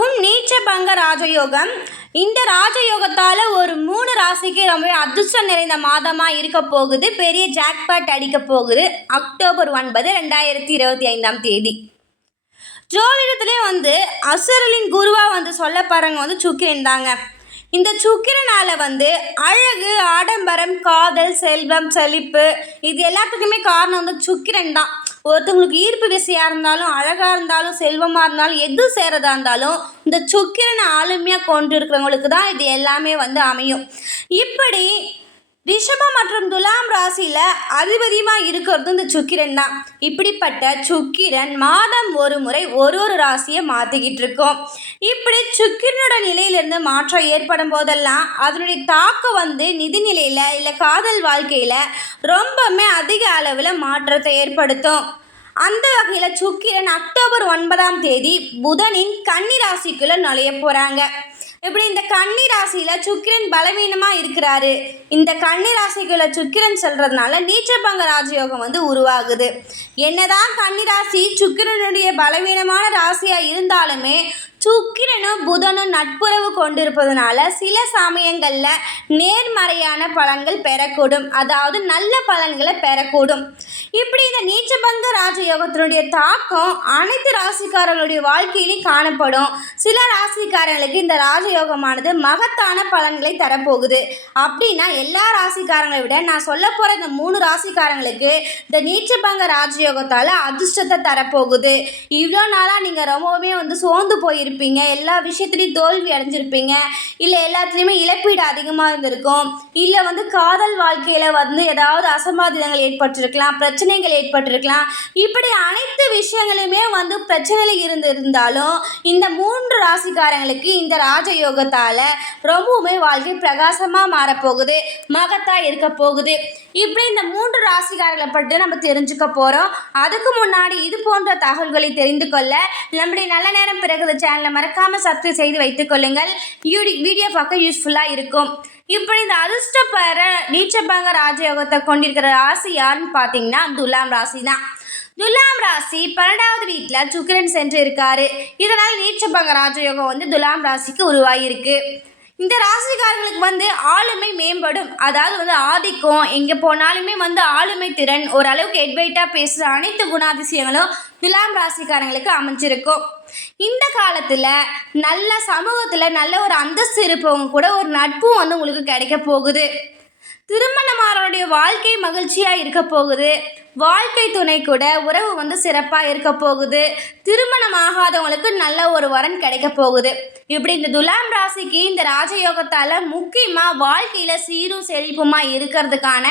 உருவாகும் நீச்சபங்க ராஜயோகம். இந்த ராஜயோகத்தால் ஒரு 3 ராசிக்கு ரொம்பவே அதிர்ஷ்டம் நிறைந்த மாதமாக இருக்க போகுது. பெரிய ஜாக்பாட் அடிக்க போகுது. அக்டோபர் 9, 2025 ஜோதிடத்திலே அசுரலின் குருவாக சொல்லப்படுறவங்க சுக்கிரன் தாங்க. இந்த சுக்கிரனால் அழகு, ஆடம்பரம், காதல், செல்வம், செழிப்பு இது எல்லாத்துக்குமே காரணம் சுக்கிரன் தான். ஒருத்தவங்களுக்கு ஈர்ப்பு விசையாக இருந்தாலும், அழகாக இருந்தாலும், செல்வமாக இருந்தாலும், எது சேரதாக இருந்தாலும் இந்த சுக்கிரனை ஆளுமையாக கொண்டு இருக்கிறவங்களுக்கு தான் இது எல்லாமே அமையும். இப்படி ரிஷபம் மற்றும் துலாம் ராசியில் அதிபதியமாக இருக்கிறது இந்த சுக்கிரன் தான். இப்படிப்பட்ட சுக்கிரன் மாதம் ஒரு முறை ஒரு ராசியை மாற்றிக்கிட்டு இருக்கோம். இப்படி சுக்கிரனோட நிலையிலிருந்து மாற்றம் ஏற்படும் போதெல்லாம் அதனுடைய தாக்கம் நிதி நிலையில் இல்லை காதல் வாழ்க்கையில் ரொம்பவுமே அதிக அளவில் மாற்றத்தை ஏற்படுத்தும். அந்த வகையில் சுக்கிரன் அக்டோபர் 9 புதனின் கன்னி ராசிக்குள்ளே நுழைய போகிறாங்க. இப்படி இந்த கன்னி ராசியில் சுக்கிரன் பலவீனமாக இருக்கிறாரு. இந்த கன்னி ராசிக்குள்ள சுக்கிரன் செல்றதுனால நீச்சபங்க ராஜயோகம் உருவாகுது. என்னதான் கன்னி ராசி சுக்கிரனுடைய பலவீனமான ராசியாக இருந்தாலுமே சுக்கிரனும் புதனும் நட்புறவு கொண்டிருப்பதனால சில சமயங்களில் நேர்மறையான பலன்கள் பெறக்கூடும், அதாவது நல்ல பலன்களை பெறக்கூடும். இப்படி இந்த நீச்சபங்க ராஜயோகத்தினுடைய தாக்கம் அனைத்து ராசிக்காரர்களுடைய வாழ்க்கையிலும் காணப்படும். சில ராசிக்காரங்களுக்கு இந்த ராஜயோகமானது மகத்தான பலன்களை தரப்போகுது. அப்படின்னா எல்லா ராசிக்காரங்களை விட நான் சொல்ல போகிற இந்த 3 ராசிக்காரங்களுக்கு இந்த நீச்சபங்க ராஜயோகத்தால் அதிர்ஷ்டத்தை தரப்போகுது. இவ்வளோ நாளாக நீங்கள் ரொம்பவுமே சோர்ந்து போயிருப்பீங்க, எல்லா விஷயத்துலையும் தோல்வி அடைஞ்சிருப்பீங்க, இல்லை எல்லாத்துலேயுமே இழப்பீடு அதிகமாக இருந்திருக்கும், இல்லை காதல் வாழ்க்கையில் ஏதாவது அசம்பாவிதங்கள் ஏற்பட்டிருக்கலாம், பிரச்சனைகள் ஏற்பட்டிருக்கலாம். இப்படி அனைத்து விஷயங்களுமே பிரச்சனையில் இருந்தாலும் இந்த 3 ராசிக்காரங்களுக்கு இந்த ராஜயோகத்தால் ரொம்பவுமே வாழ்க்கை பிரகாசமாக மாறப்போகுது, மகத்தா இருக்க போகுது. இப்படி இந்த 3 ராசிக்காரர்களை பற்றி நம்ம தெரிஞ்சுக்க போகிறோம். அதுக்கு முன்னாடி இது போன்ற தகவல்களை தெரிந்து கொள்ள நம்முடைய நல்ல நேரம் பிறகு சேனலை மறக்காமல் சப்ஸ்கிரைப் செய்து வைத்துக் கொள்ளுங்கள். வீடியோ பார்க்க யூஸ்ஃபுல்லாக இருக்கும். இப்படி இந்த அதிர்ஷ்டப்பெற நீச்சபங்க ராஜயோகத்தை கொண்டிருக்கிற ராசி யாருன்னு பார்த்தீங்கன்னா துலாம் ராசி தான். துலாம் ராசி 12வது வீட்டில் சுக்கிரன் சென்று இருக்காரு. இதனால் நீச்சபங்க ராஜயோகம் துலாம் ராசிக்கு உருவாகியிருக்கு. இந்த ராசிக்காரங்களுக்கு ஆளுமை மேம்படும், அதாவது ஆதிக்கம், எங்கே போனாலுமே ஆளுமை திறன், ஓரளவுக்கு எட்வைட்டாக பேசுகிற அனைத்து குணாதிசயங்களும் துலாம் ராசிக்காரங்களுக்கு அமைஞ்சிருக்கும். இந்த காலத்தில் நல்ல சமூகத்தில் நல்ல ஒரு அந்தஸ்து இருப்பவங்க கூட ஒரு நட்பும் உங்களுக்கு கிடைக்க போகுது. திருமணமானவருடைய வாழ்க்கை மகிழ்ச்சியாக இருக்க போகுது. வாழ்க்கை துணை கூட உறவு சிறப்பாக இருக்க போகுது. திருமணம் ஆகாதவங்களுக்கு நல்ல ஒரு வரன் கிடைக்க போகுது. இப்படி இந்த துலாம் ராசிக்கு இந்த ராஜயோகத்தால் முக்கியமாக வாழ்க்கையில் சீரும் செழிப்புமாக இருக்கிறதுக்கான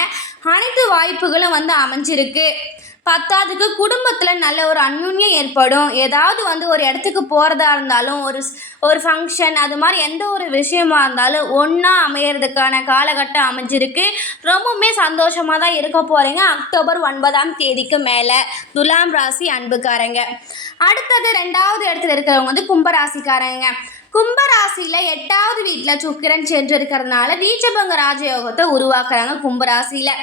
அனைத்து வாய்ப்புகளும் அமைஞ்சிருக்கு. 10ஆவதுக்கு குடும்பத்தில் நல்ல ஒரு அந்யுன்யம் ஏற்படும். ஏதாவது ஒரு இடத்துக்கு போகிறதா இருந்தாலும், ஒரு ஃபங்க்ஷன், அது மாதிரி எந்த ஒரு விஷயமா இருந்தாலும் ஒன்றா அமையறதுக்கான காலகட்டம் அமைஞ்சிருக்கு. ரொம்பவுமே சந்தோஷமாக தான் இருக்க போகிறீங்க அக்டோபர் 9 மேலே துலாம் ராசி அன்புக்காரங்க. அடுத்தது 2வது இடத்துல இருக்கிறவங்க கும்பராசிக்காரங்க. கும்பராசியில் 8வது வீட்டில் சுக்கிரன் சென்று இருக்கிறதுனால நீச்சபங்க ராஜயோகத்தை உருவாக்குறாங்க கும்பராசியில்.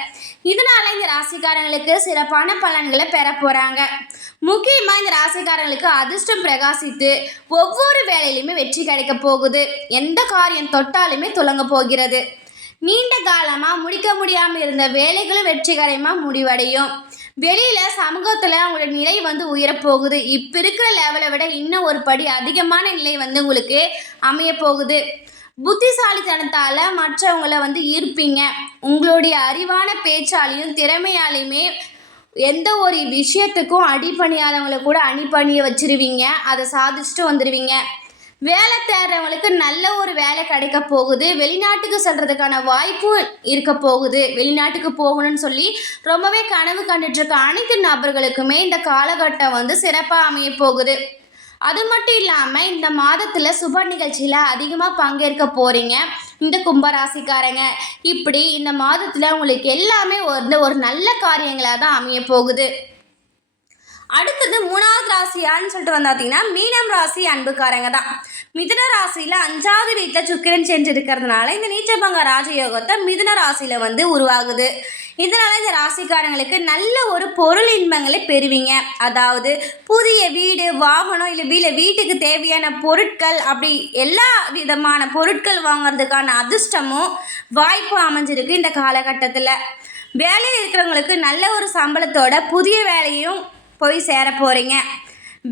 இதனால் இந்த ராசிக்காரங்களுக்கு சிறப்பான பலன்களை பெற போகிறாங்க. முக்கியமாக இந்த ராசிக்காரங்களுக்கு அதிர்ஷ்டம் பிரகாசித்து ஒவ்வொரு வேலையிலுமே வெற்றி கிடைக்க போகுது. எந்த காரியம் தொட்டாலுமே துலங்க போகிறது. நீண்ட காலமாக முடிக்க முடியாமல் இருந்த வேலைகளும் வெற்றிகரமாக முடிவடையும். வெளியில் சமூகத்தில் அவங்களோட நிலை உயரப்போகுது. இப்போ இருக்கிற லெவலை விட இன்னும் ஒரு படி அதிகமான நிலை உங்களுக்கு அமைய போகுது. புத்திசாலித்தனத்தால் மற்றவங்களை ஈர்ப்பீங்க. உங்களுடைய அறிவான பேச்சாலையும் திறமையாலையுமே எந்த ஒரு விஷயத்துக்கும் அடிப்பணியாதவங்களை கூட அணிப்பணியை வச்சிருவீங்க. அதை சாதிச்சுட்டு வந்துடுவீங்க. வேலை தேடுறவங்களுக்கு நல்ல ஒரு வேலை கிடைக்க போகுது. வெளிநாட்டுக்கு செல்றதுக்கான வாய்ப்பும் இருக்க போகுது. வெளிநாட்டுக்கு போகணும்னு சொல்லி ரொம்பவே கனவு கண்டுட்டு இருக்க அனைத்து நபர்களுக்குமே இந்த காலகட்டம் சிறப்பாக அமைய போகுது. அது மட்டும் இல்லாமல் இந்த மாதத்தில் சுப நிகழ்ச்சியில் அதிகமாக பங்கேற்க போகிறீங்க இந்த கும்பராசிக்காரங்க. இப்படி இந்த மாதத்தில் உங்களுக்கு எல்லாமே ஒரு நல்ல காரியங்களாக தான் அமைய போகுது. அடுத்தது 3வது ராசி யாருன்னு சொல்லிட்டு பார்த்தீங்கன்னா மீனம் ராசி அன்புக்காரங்க தான். மிதுன ராசியில் 5வது வீட்டில் சுக்கிரன் சென்று இருக்கிறதுனால இந்த நீச்சபங்க ராஜயோகத்தை மிதுன ராசியில் உருவாகுது. இதனால் இந்த ராசிக்காரங்களுக்கு நல்ல ஒரு பொருள் இன்பங்களை பெறுவீங்க. அதாவது புதிய வீடு, வாகனம், இல்லை வீட்டுக்கு தேவையான பொருட்கள், அப்படி எல்லா விதமான பொருட்கள் வாங்கிறதுக்கான அதிர்ஷ்டமும் வாய்ப்பு அமைஞ்சிருக்கு இந்த காலகட்டத்தில். வேலையில் இருக்கிறவங்களுக்கு நல்ல ஒரு சம்பளத்தோட புதிய வேலையும் போய் சேர போகிறீங்க.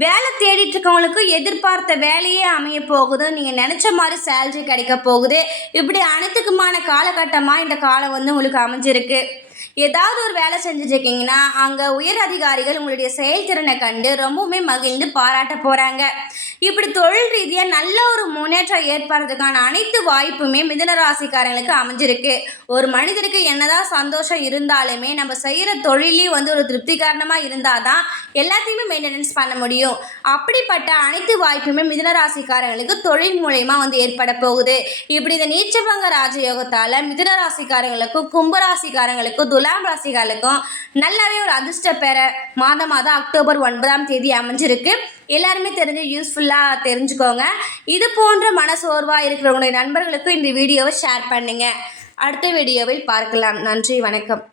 வேலை தேடிட்டு இருக்கவங்களுக்கு எதிர்பார்த்த வேலையே அமைய போகுது. நீங்கள் நினச்ச மாதிரி சேலரி கிடைக்க போகுது. இப்படி அனைத்துக்குமான காலகட்டமாக இந்த காலம் உங்களுக்கு அமைஞ்சிருக்கு. ஏதாவது ஒரு வேலை செஞ்சுட்ருக்கீங்கன்னா அங்கே உயர் அதிகாரிகள் உங்களுடைய செயல்திறனை கண்டு ரொம்பவுமே மகிழ்ந்து பாராட்ட போகிறாங்க. இப்படி தொழில் ரீதியாக நல்ல ஒரு முன்னேற்றம் ஏற்படுறதுக்கான அனைத்து வாய்ப்புமே மிதுன ராசிக்காரங்களுக்கு அமைஞ்சிருக்கு. ஒரு மனிதனுக்கு என்னதான் சந்தோஷம் இருந்தாலுமே நம்ம செய்கிற தொழிலையும் ஒரு திருப்திகரமாக இருந்தால் தான் எல்லாத்தையுமே மெயின்டெனன்ஸ் பண்ண முடியும். அப்படிப்பட்ட அனைத்து வாய்ப்புமே மிதுன ராசிக்காரங்களுக்கு தொழில் மூலயமா ஏற்பட போகுது. இப்படி இந்த நீச்சபங்க ராஜயோகத்தால் மிதுன ராசிக்காரங்களுக்கும் கும்பராசிக்காரங்களுக்கும் துலாம் ராசிக்காரங்களுக்கும் நல்லாவே ஒரு அதிர்ஷ்ட பெற மாதம் அக்டோபர் 9ஆம் தேதி அமைஞ்சிருக்கு. எல்லாருமே தெரிஞ்சு யூஸ்ஃபுல்லாக தெரிஞ்சுக்கோங்க. இது போன்ற மனசோர்வாக இருக்கிறவங்களுடைய நண்பர்களுக்கும் இந்த வீடியோவை ஷேர் பண்ணுங்க. அடுத்த வீடியோவில் பார்க்கலாம். நன்றி, வணக்கம்.